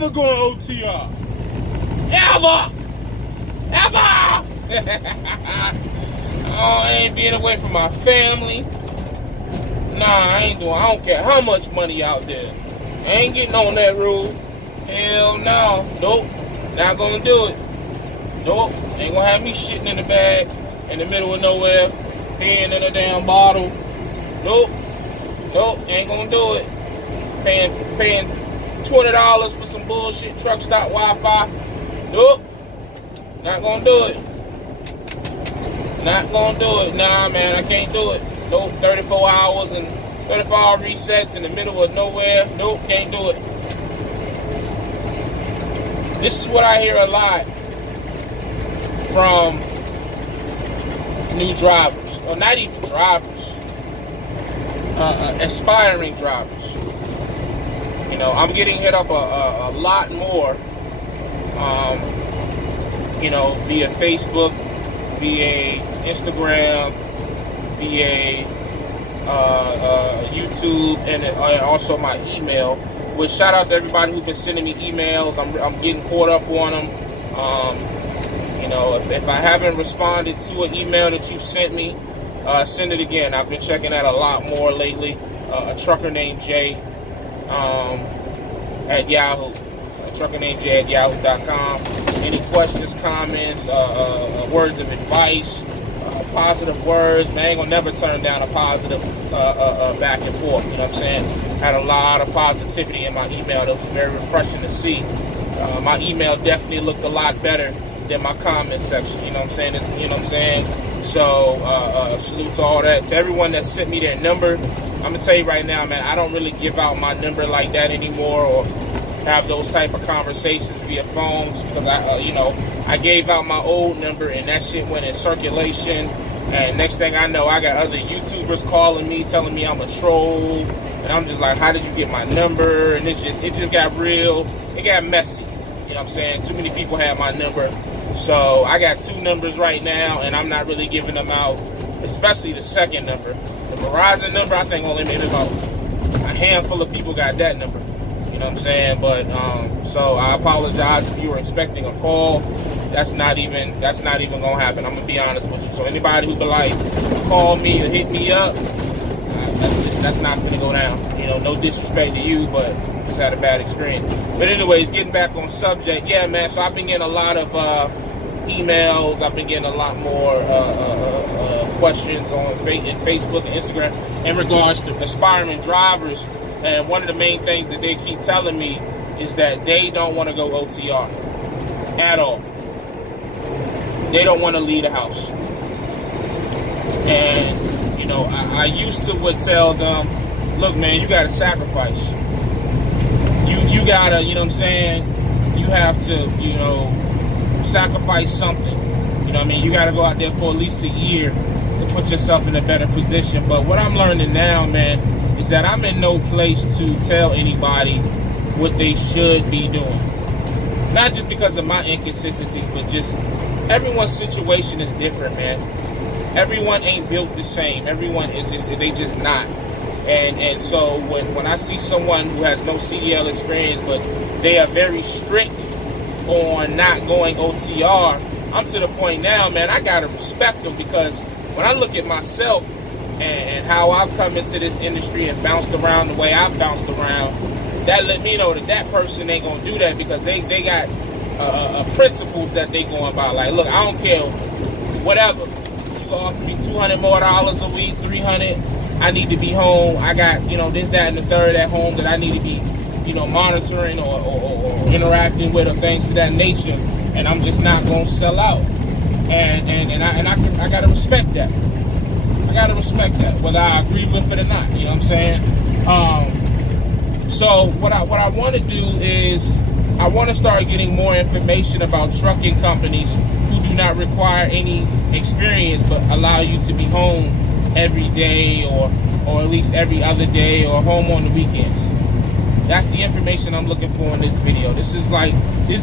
never going OTR. Ever. Oh, I ain't being away from my family. Nah, I don't care how much money out there. I ain't getting on that road. Hell no. Nope. Not gonna do it. Nope. Ain't gonna have me shitting in the bag in the middle of nowhere, peeing in a damn bottle. Nope. Ain't gonna do it. Paying $20 for some bullshit truck stop Wi-Fi. Nope. Not gonna do it. Not gonna do it. Nah, man, I can't do it. Nope. 34 hours and 34-hour resets in the middle of nowhere. Nope, can't do it. This is what I hear a lot from new drivers, or not even drivers, aspiring drivers. You know, I'm getting hit up a lot more, you know, via Facebook, via Instagram, via YouTube, and also my email. Which, shout out to everybody who's been sending me emails. I'm getting caught up on them. You know, if I haven't responded to an email that you sent me, send it again. I've been checking that a lot more lately. ATruckerNamedJay at Yahoo. ATruckerNamedJay at Yahoo.com. Any questions, comments, words of advice, positive words, man, I ain't gonna never turn down a positive back and forth. You know what I'm saying? Had a lot of positivity in my email. That was very refreshing to see. My email definitely looked a lot better than my comment section. You know what I'm saying? You know what I'm saying? So salute to all that. To everyone that sent me their number, I'm gonna tell you right now, man, I don't really give out my number like that anymore, or have those type of conversations via phone, just because I gave out my old number and that shit went in circulation, and next thing I know, I got other YouTubers calling me, telling me I'm a troll, and I'm just like, how did you get my number? And it just got real, it got messy. You know what I'm saying? Too many people have my number, so I got 2 numbers right now, and I'm not really giving them out, especially the second number. The Verizon number, I think only maybe about a handful of people got that number. You know what I'm saying? But so I apologize if you were expecting a call. That's not even gonna happen. I'm gonna be honest with you. So anybody who be like, call me or hit me up, that's not gonna go down. You know, no disrespect to you, but just had a bad experience. But anyways, getting back on subject, yeah, man. So I've been getting a lot of emails. I've been getting a lot more questions on Facebook and Instagram in regards to aspiring drivers. And one of the main things that they keep telling me is that they don't want to go OTR at all. They don't want to leave the house. And, you know, I used to would tell them, look, man, you got to sacrifice. You got to, you know what I'm saying, you have to, you know, sacrifice something. You know what I mean? You got to go out there for at least a year to put yourself in a better position. But what I'm learning now, man, is that I'm in no place to tell anybody what they should be doing. Not just because of my inconsistencies, but just everyone's situation is different, man. Everyone ain't built the same. Everyone is just not. And so when I see someone who has no CDL experience, but they are very strict on not going OTR, I'm to the point now, man, I gotta respect them, because when I look at myself and how I've come into this industry and bounced around the way I've bounced around, that let me know that that person ain't gonna do that, because they got principles that they going by. Like, look, I don't care, whatever. You go offer me $200 more a week, $300. I need to be home. I got, you know, this, that, and the third at home that I need to be, you know, monitoring or interacting with, or things to that nature. And I'm just not gonna sell out. And I gotta respect that. I gotta respect that, whether I agree with it or not. You know what I'm saying? So what I want to do is I want to start getting more information about trucking companies who do not require any experience, but allow you to be home every day, or at least every other day, or home on the weekends. That's the information I'm looking for in this video. This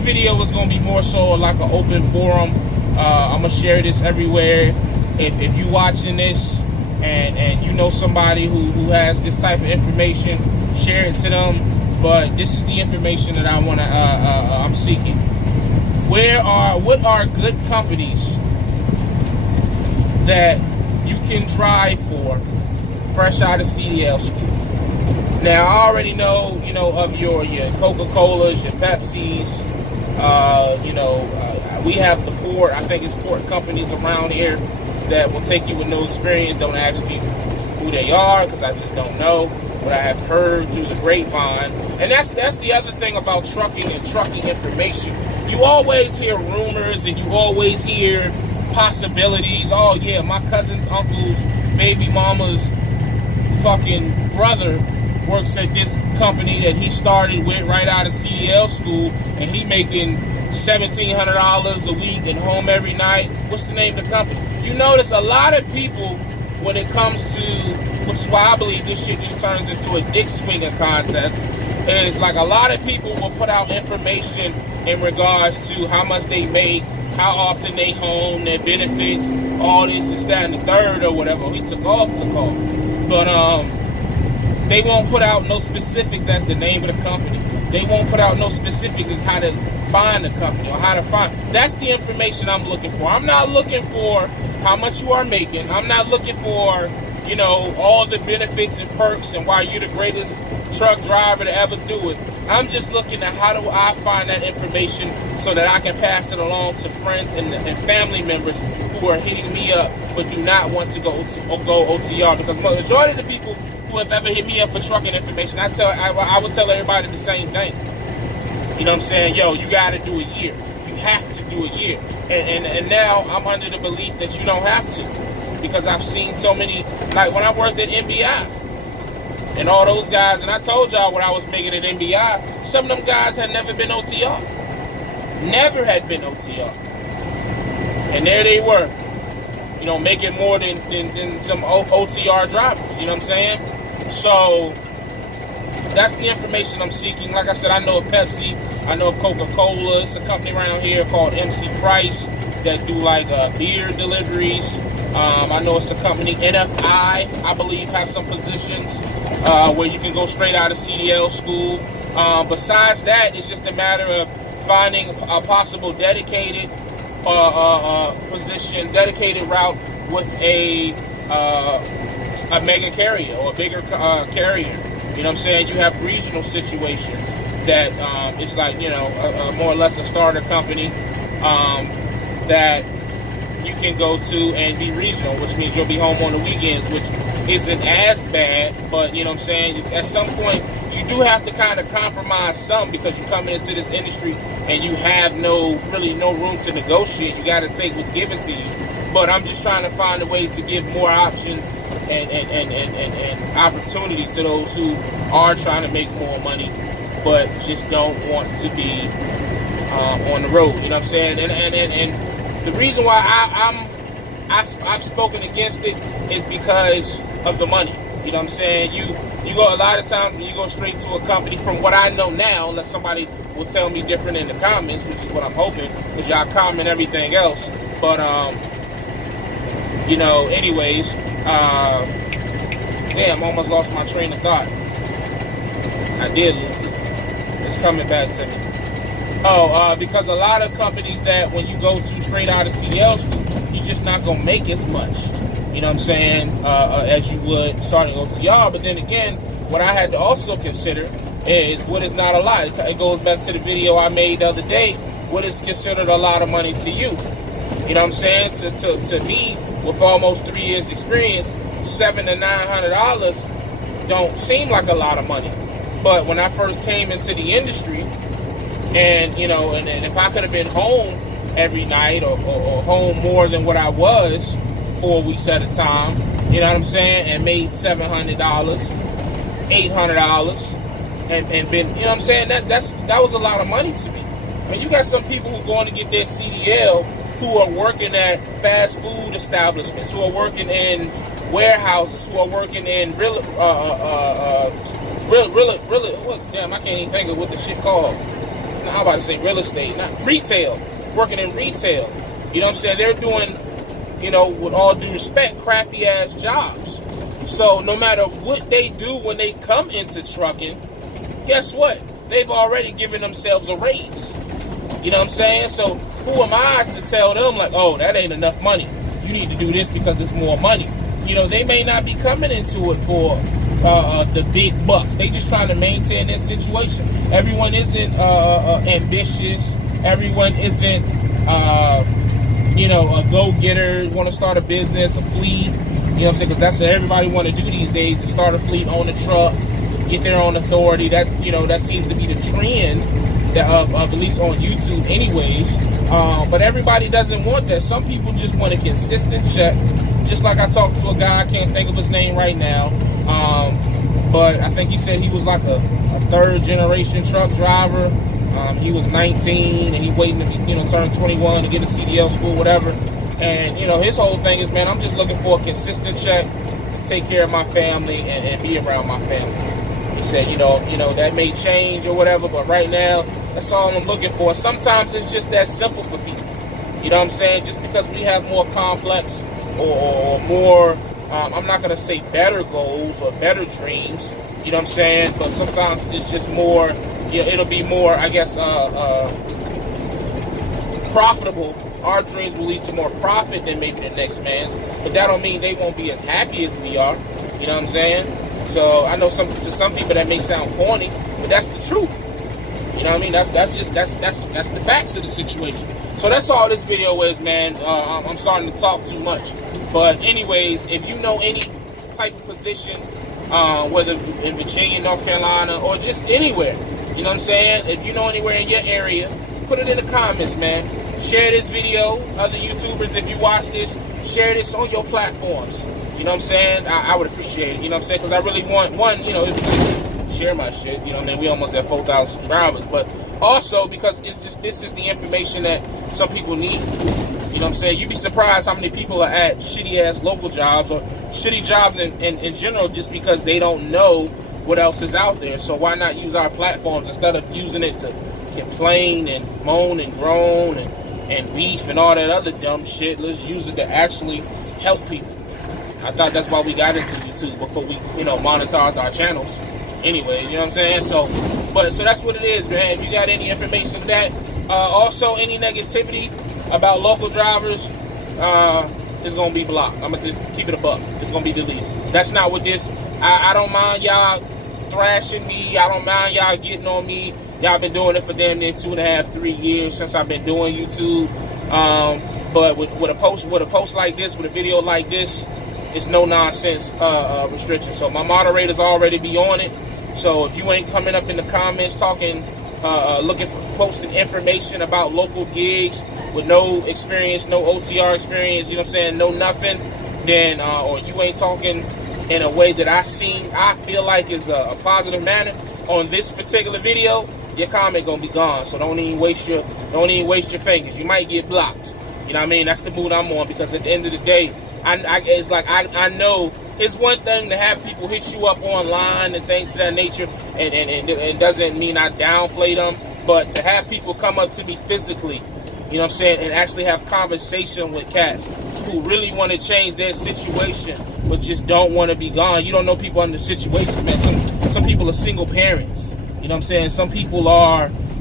video is going to be more so like an open forum. I'm going to share this everywhere. If you watching this and you know somebody who has this type of information, share it to them. but this is the information that I want to, I'm seeking. What are good companies that you can drive for fresh out of CDL school? Now, I already know, of your Coca-Colas, your Pepsis, we have the port, I think it's port companies around here that will take you with no experience. Don't ask me who they are, because I just don't know, but I have heard through the grapevine. And that's the other thing about trucking and trucking information. You always hear rumors, and you always hear possibilities. Oh yeah, my cousin's uncle's baby mama's fucking brother works at this company that he started with right out of CDL school, and he making $1,700 a week and home every night. What's the name of the company? You notice a lot of people, when it comes to, which is why I believe this shit just turns into a dick swinging contest, is like a lot of people will put out information in regards to how much they make, how often they home, their benefits, all this, that, and the third, or whatever. He took off. But they won't put out no specifics as the name of the company. They won't put out no specifics as how to find the company or how to find. That's the information I'm looking for. I'm not looking for how much you are making. I'm not looking for, all the benefits and perks and why you're the greatest truck driver to ever do it. I'm just looking at how do I find that information so that I can pass it along to friends and family members who are hitting me up but do not want to go OTR, because the majority of the people who have ever hit me up for trucking information, I would tell everybody the same thing. You know what I'm saying? Yo, you got to do a year. You have to do a year. And now I'm under the belief that you don't have to, because I've seen so many, like when I worked at MBI and all those guys, and I told y'all what I was making at MBI, some of them guys had never been OTR. Never had been OTR. And there they were, making more than some OTR drivers, you know what I'm saying? So that's the information I'm seeking. Like I said, I know of Pepsi, I know of Coca-Cola. It's a company around here called MC Price that do like beer deliveries. I know it's a company, NFI, I believe, have some positions where you can go straight out of CDL school. Besides that, it's just a matter of finding a possible dedicated position, dedicated route with a mega carrier or a bigger carrier. You know what I'm saying? You have regional situations that it's like, more or less a starter company that you can go to and be regional, which means you'll be home on the weekends, which isn't as bad, but you know what I'm saying? At some point, you do have to kind of compromise some, because you come into this industry and you have really no room to negotiate. You got to take what's given to you. But I'm just trying to find a way to give more options and opportunity to those who are trying to make more money, but just don't want to be on the road. You know what I'm saying? And the reason why I've spoken against it is because of the money. You know what I'm saying? You go a lot of times when you go straight to a company, from what I know now, unless somebody will tell me different in the comments, which is what I'm hoping, because y'all comment everything else. But anyways, damn, I almost lost my train of thought. I did lose it. It's coming back to me. Because a lot of companies that when you go to straight out of CDL school, you're just not going to make as much, you know what I'm saying, as you would starting OTR. But then again, what I had to also consider is what is not a lot. It goes back to the video I made the other day. What is considered a lot of money to you? You know what I'm saying? To me, with almost 3 years experience, $700 to $900 don't seem like a lot of money. But when I first came into the industry, and and if I could have been home every night or home more than what I was 4 weeks at a time, you know what I'm saying, and made $700, $800, and been, you know what I'm saying, that was a lot of money to me. I mean, you got some people who are going to get their CDL who are working at fast food establishments, who are working in warehouses, who are working in damn, I can't even think of what the shit called. I'm about to say real estate, not retail, working in retail. You know what I'm saying? They're doing, with all due respect, crappy ass jobs. So no matter what they do when they come into trucking, guess what? They've already given themselves a raise. You know what I'm saying? So who am I to tell them, like, oh, that ain't enough money. You need to do this because it's more money. You know, they may not be coming into it for the big bucks. They just trying to maintain their situation. Everyone isn't ambitious. Everyone isn't, you know, a go-getter, want to start a business, a fleet. You know what I'm saying? Because that's what everybody want to do these days, is start a fleet, own a truck, get their own authority. That, you know, that seems to be the trend that of at least on YouTube anyways. But everybody doesn't want that. Some people just want a consistent check. Just like I talked to a guy, I can't think of his name right now, but I think he said he was like a third-generation truck driver. He was 19, and he waiting to be, you know, turn 21 to get a CDL school, whatever. And, you know, his whole thing is, man, I'm just looking for a consistent check, take care of my family, and be around my family. He said, you know, that may change or whatever, but right now, that's all I'm looking for. Sometimes it's just that simple for people. You know what I'm saying? Just because we have more complex or more, I'm not going to say better goals or better dreams, you know what I'm saying? But sometimes it's just more, you know, it'll be more, I guess, profitable. Our dreams will lead to more profit than maybe the next man's, but that don't mean they won't be as happy as we are, you know what I'm saying? So I know to some people that may sound corny, but that's the truth. You know what I mean? That's the facts of the situation. So that's all this video is, man. I'm starting to talk too much. But anyways, if you know any type of position, whether in Virginia, North Carolina, or just anywhere, you know what I'm saying? If you know anywhere in your area, put it in the comments, man. Share this video. Other YouTubers, if you watch this, share this on your platforms. You know what I'm saying? I would appreciate it. You know what I'm saying? Because I really want, one, you know, share my shit. You know what I mean? We almost have 4,000 subscribers. But also because it's just, this is the information that some people need. You know what I'm saying? You'd be surprised how many people are at shitty-ass local jobs or shitty jobs in general just because they don't know what else is out there. So why not use our platforms instead of using it to complain and moan and groan and beef and all that other dumb shit? Let's use it to actually help people. I thought that's why we got into YouTube, before we, you know, monetized our channels. Anyway, you know what I'm saying? So that's what it is, man. If you got any information on that, also any negativity about local drivers, it's gonna be blocked. I'm gonna just keep it a buck. It's gonna be deleted. That's not what this. I don't mind y'all thrashing me. I don't mind y'all getting on me. Y'all been doing it for damn near 2.5, 3 years since I've been doing YouTube. But with a post like this, with a video like this, it's no nonsense restriction. So my moderators already be on it. So if you ain't coming up in the comments talking, looking for posting information about local gigs with no experience, no OTR experience, you know what I'm saying, no nothing, then or you ain't talking in a way that I feel like is a positive manner on this particular video, your comment gonna be gone. So don't even waste your fingers. You might get blocked. You know what I mean? That's the mood I'm on, because at the end of the day, it's like I know it's one thing to have people hit you up online and things to that nature, and it doesn't mean I downplay them, but to have people come up to me physically, you know what I'm saying, and actually have conversation with cats who really want to change their situation but just don't want to be gone. You don't know people in the situation, man. Some people are single parents. You know what I'm saying? Some people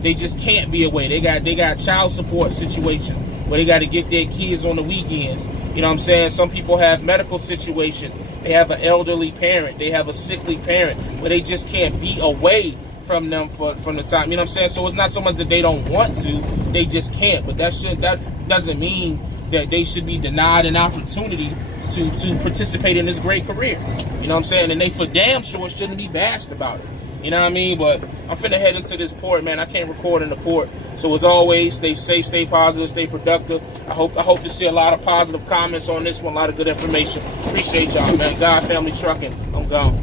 they just can't be away. They got child support situations where they got to get their kids on the weekends. You know what I'm saying? Some people have medical situations. They have an elderly parent. They have a sickly parent where they just can't be away from them from the time. You know what I'm saying? So it's not so much that they don't want to, they just can't. But that doesn't mean that they should be denied an opportunity to participate in this great career. You know what I'm saying? And they for damn sure shouldn't be bashed about it. You know what I mean? But I'm finna head into this port, man. I can't record in the port. So as always, stay safe, stay positive, stay productive. I hope to see a lot of positive comments on this one, a lot of good information. Appreciate y'all, man. God Family Trucking. I'm gone.